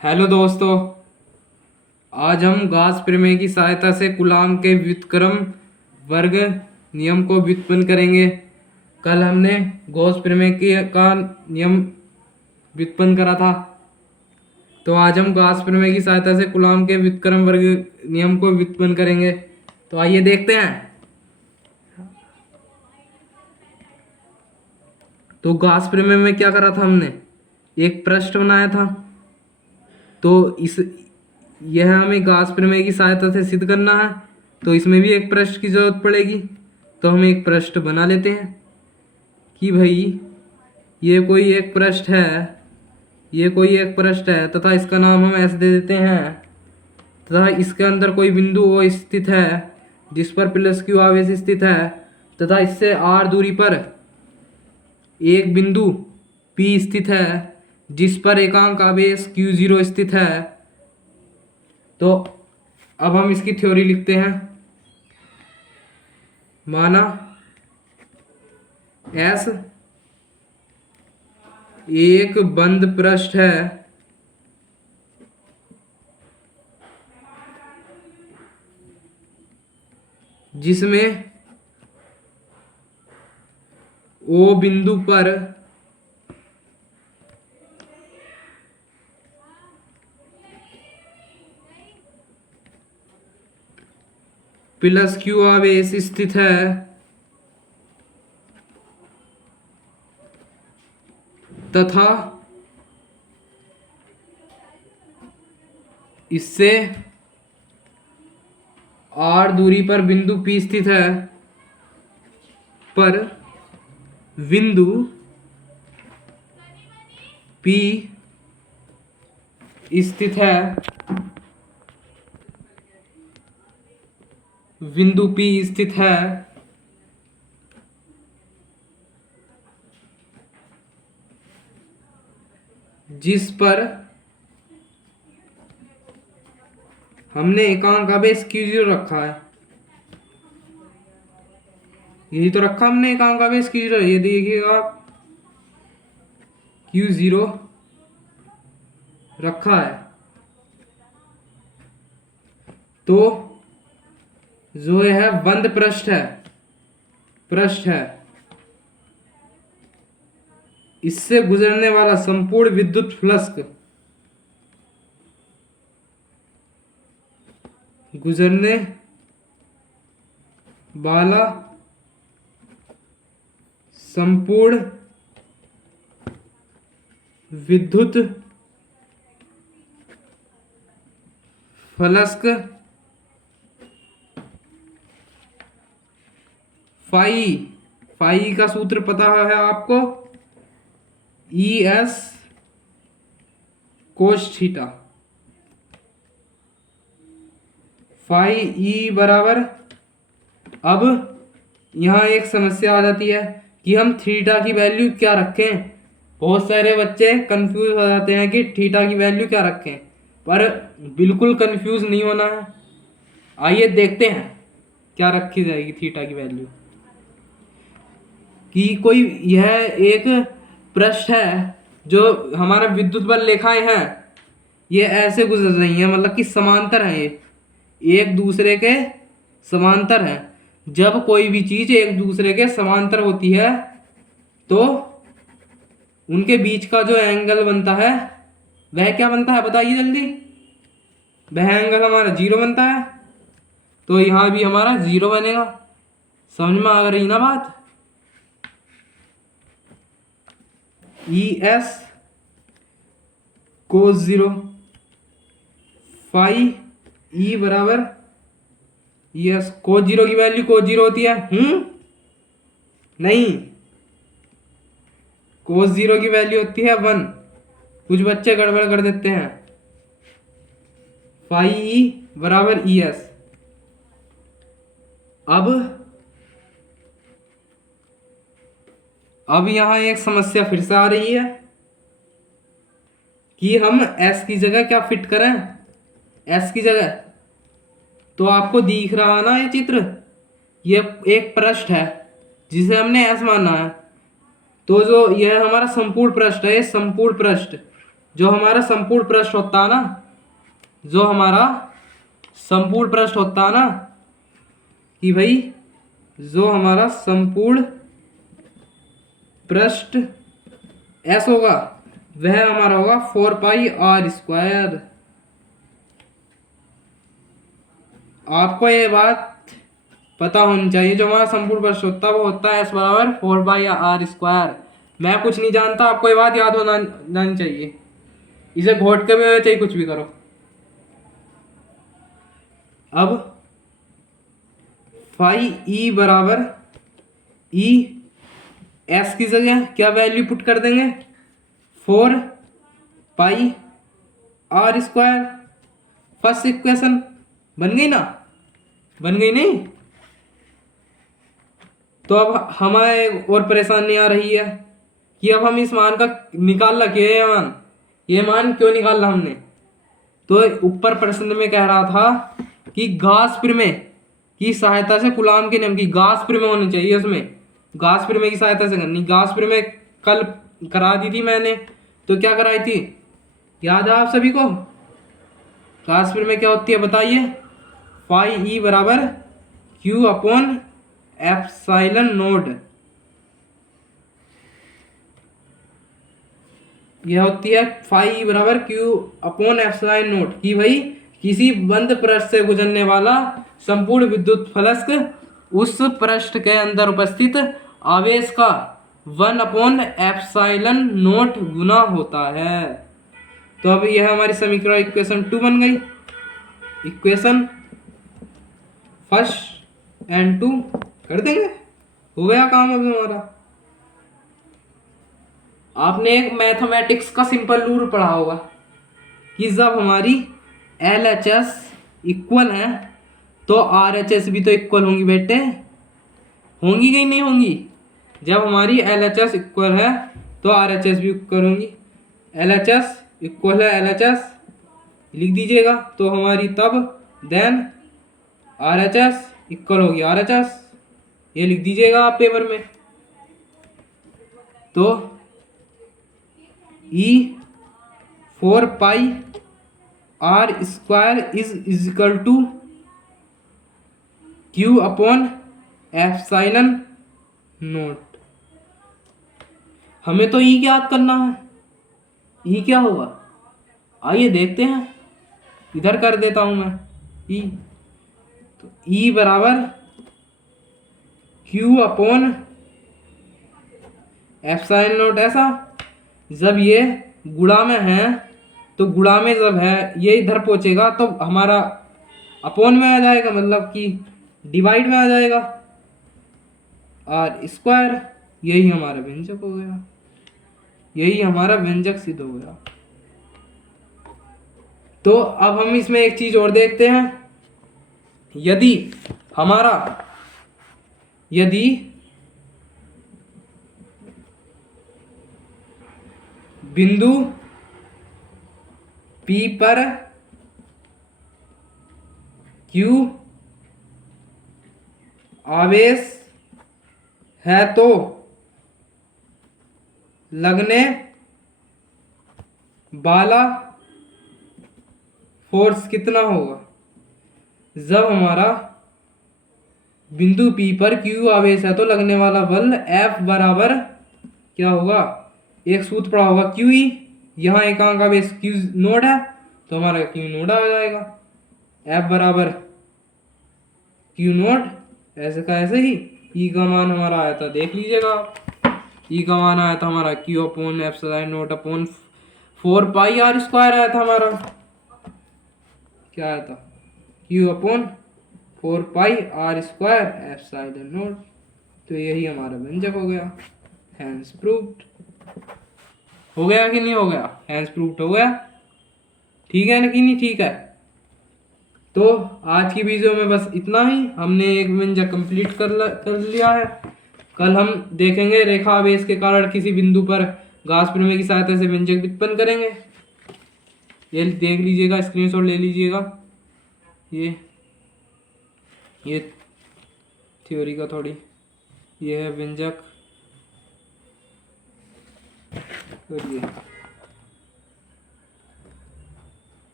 Hello दोस्तों। आज हम गॉस प्रमेय की सहायता से कूलॉम के व्युत्क्रम वर्ग नियम को व्युत्पन्न करेंगे। कल हमने गॉस प्रमेय का नियम व्युत्पन्न करा था, तो आज हम गॉस प्रमेय की सहायता से कूलॉम के व्युत्क्रम वर्ग नियम को व्युत्पन्न करेंगे। तो आइए देखते हैं। तो गॉस प्रमेय में क्या करा था हमने, एक पृष्ठ बनाया था। तो यह हमें गॉस प्रमेय की सहायता से सिद्ध करना है, तो इसमें भी एक पृष्ठ की जरूरत पड़ेगी। तो हम एक पृष्ठ बना लेते हैं कि भाई ये कोई एक पृष्ठ है, ये कोई एक पृष्ठ है तथा इसका नाम हम ऐसे दे देते हैं, तथा इसके अंदर कोई बिंदु O स्थित है जिस पर प्लस Q आवेश स्थित है, तथा इससे R दूरी पर एक बिंदु P स्थित है जिस पर एकांक आवेश Q0 स्थित है। तो अब हम इसकी थ्योरी लिखते हैं। माना S एक बंद पृष्ठ है जिसमें O बिंदु पर प्लस Q आवेश स्थित है तथा इससे R दूरी पर बिंदु P स्थित है, पर बिंदु P स्थित है, बिंदु P स्थित है जिस पर हमने एकांक आवेश Q0 रखा है। यही तो रखा हमने एकांक आवेश Q0, ये देखिएगा आप, Q0 रखा है। तो जो है बंद पृष्ठ है, इससे गुजरने वाला संपूर्ण विद्युत फ्लक्स गुजरने वाला संपूर्ण विद्युत फ्लक्स फाई का सूत्र पता है आपको, ES cos theta. Phi E बराबर, अब यहाँ एक समस्या आ जाती है कि हम थीटा की वैल्यू क्या रखें। बहुत सारे बच्चे कंफ्यूज हो जाते हैं कि थीटा की वैल्यू क्या रखें, पर बिल्कुल कंफ्यूज नहीं होना है। आइए देखते हैं क्या रखी जाएगी थीटा की वैल्यू। कि कोई यह एक पृष्ठ है जो हमारा विद्युत बल लेखाएं हैं, ये ऐसे गुजर रही हैं, मतलब कि समांतर हैं, ये एक दूसरे के समांतर हैं। जब कोई भी चीज एक दूसरे के समांतर होती है तो उनके बीच का जो एंगल बनता है वह क्या बनता है, बताइए जल्दी। वह एंगल हमारा 0 बनता है, तो यहां भी हमारा 0 बनेगा। समझ में आ रही ना बात। ES कोस 0, फाई E बराबर ES कोस 0 की वैल्यू कोस 0 होती है। नहीं, कोस 0 की वैल्यू होती है 1। कुछ बच्चे गड़बड़ कर देते हैं। फाई E बराबर ES। अब यहां एक समस्या फिर से आ रही है कि हम S की जगह क्या फिट करें। S की जगह तो आपको दिख रहा ना ये चित्र, ये एक पृष्ठ है जिसे हमने S माना है। तो जो यह हमारा संपूर्ण पृष्ठ है, ये संपूर्ण पृष्ठ जो हमारा संपूर्ण पृष्ठ होता है ना, जो हमारा संपूर्ण पृष्ठ होता है ना, कि भाई जो हमारा संपूर्ण पृष्ठ एस होगा वह हमारा होगा 4πr²। आपको ये बात पता होनी चाहिए, जो हमारा संपूर्ण पृष्ठ होता है वो होता है एस बराबर 4πr²। मैं कुछ नहीं जानता, आपको ये बात याद होना जानी चाहिए। इसे घोट के भी चाहे कुछ भी करो। अब फाई ई बराबर ई एस की जगह क्या वैल्यू पुट कर देंगे, 4πr²। फर्स्ट इक्वेशन बन गई ना, बन गई नहीं? तो अब हमें और परेशानी आ रही है कि अब हम इस मान का निकाल रखे ये मान क्यों निकाला हमने। तो ऊपर प्रश्न में कह रहा था कि गाउस प्रमेय की सहायता से कूलॉम के नियम की गाउस प्रमेय होनी चाहिए, उसमें गाउस प्रमेय की सहायता से करनी। गाउस प्रमेय कल करा दी थी मैंने, तो क्या कराई थी याद है आप सभी को? गाउस प्रमेय क्या होती है बताइए? फाई ई बराबर क्यू अपॉन एप्सिलॉन नोड, यह होती है फाई बराबर क्यू अपॉन एप्सिलॉन नोड कि भाई किसी बंद पृष्ठ से गुजरने वाला संपूर्ण विद्युत फलक उस पृष्ठ के अंदर उपस्थित आवेश का 1/एप्सिलॉन नोट गुना होता है। तो अब यह हमारी समीकरण इक्वेशन 2 बन गई। इक्वेशन फर्स्ट एंड 2 कर देंगे, हो गया काम अभी हमारा। आपने एक मैथमेटिक्स का सिंपल रूल पढ़ा होगा कि जब हमारी LHS इक्वल है तो RHS भी तो इक्वल होंगी बेटे, होंगी कि नहीं होंगी? जब हमारी LHS इक्वल है तो RHS भी इक्वल होंगी। LHS इक्वल है LHS लिख दीजिएगा, तो हमारी तब देन RHS इक्वल होगी RHS, ये लिख दीजिएगा आप पेपर में। तो E 4πr² is equal to Q upon epsilon naught. हमें तो E याद करना है, E क्या होगा आइए देखते हैं, इधर कर देता हूं मैं E। तो E बराबर Q अपॉन एप्सिलॉन नोट। ऐसा जब ये गुणा में है तो गुणा में जब है ये इधर पहुंचेगा तो हमारा अपॉन में आ जाएगा, मतलब कि डिवाइड में आ जाएगा R²। यही हमारा व्यंजक हो गया, यही हमारा व्यंजक सिद्ध हो गया। तो अब हम इसमें एक चीज और देखते हैं, यदि बिंदु P पर Q आवेश है तो लगने वाला फोर्स कितना होगा? जब हमारा बिंदु P पर Q आवेश है तो लगने वाला बल F बराबर क्या होगा? एक सूत्र पड़ा होगा QE, यहाँ एकांक आवेश Q नोड है तो हमारा Q नोड आ जाएगा। F बराबर Q नोड, ऐसे का ऐसे ही। E का मान हमारा आया था, देख लीजिएगा E का मान आया था हमारा Q upon epsilon naught upon 4πr² आया था हमारा। क्या आया था? Q upon 4πr² epsilon naught. तो यही हमारा व्यंजक हो गया। Hence proved. हो गया कि नहीं हो गया? हैंस प्रूव्ड हो गया, ठीक है ना कि नहीं? ठीक है। तो आज की वीडियो में बस इतना ही, हमने एक व्यंजक कंप्लीट कर लिया है। कल हम देखेंगे रेखा आवेश के कारण किसी बिंदु पर गाउस प्रमेय की सहायता से व्यंजक व्युत्पन्न करेंगे। ये देख लीजिएगा, स्क्रीनशॉट ले लीजिएगा। ये थ्योरी का थोड़ी, ये है व्यंजक और ये